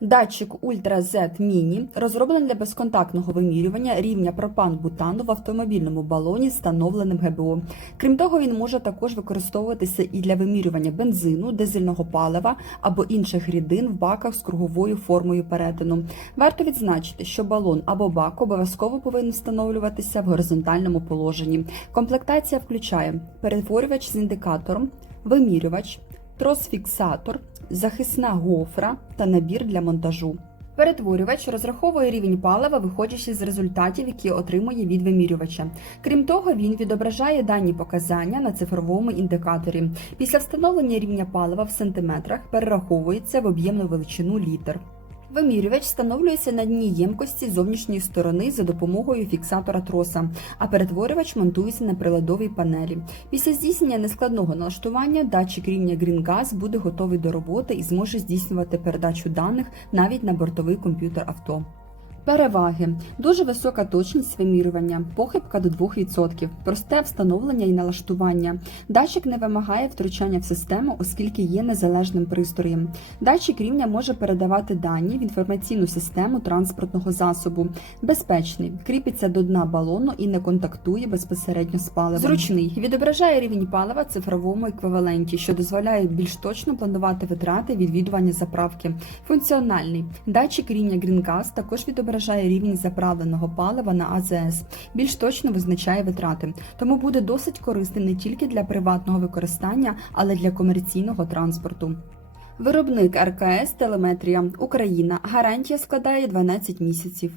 Датчик Ultra Z Mini розроблений для безконтактного вимірювання рівня пропан-бутану в автомобільному балоні встановленим ГБО. Крім того, він може також використовуватися і для вимірювання бензину, дизельного палива або інших рідин в баках з круговою формою перетину. Варто відзначити, що балон або бак обов'язково повинен встановлюватися в горизонтальному положенні. Комплектація включає перетворювач з індикатором, вимірювач, трос-фіксатор, захисна гофра та набір для монтажу. Перетворювач розраховує рівень палива, виходячи з результатів, які отримує від вимірювача. Крім того, він відображає дані показання на цифровому індикаторі. Після встановлення рівня палива в сантиметрах перераховується в об'ємну величину літр. Вимірювач встановлюється на дні ємкості зовнішньої сторони за допомогою фіксатора троса, а перетворювач монтується на приладовій панелі. Після здійснення нескладного налаштування датчик рівня GreenGas буде готовий до роботи і зможе здійснювати передачу даних навіть на бортовий комп'ютер авто. Переваги: дуже висока точність вимірювання, похибка до 2%, просте встановлення і налаштування. Датчик не вимагає втручання в систему, оскільки є незалежним пристроєм. Датчик рівня може передавати дані в інформаційну систему транспортного засобу. Безпечний, кріпиться до дна балону і не контактує безпосередньо з паливом. Зручний відображає рівень палива цифровому еквіваленті, що дозволяє більш точно планувати витрати відвідування заправки. Функціональний датчик рівня GreenGas також відображає рівень заправленого палива на АЗС, більш точно визначає витрати, тому буде досить корисним не тільки для приватного використання, але й для комерційного транспорту. Виробник РКС Телеметрія Україна. Гарантія складає 12 місяців.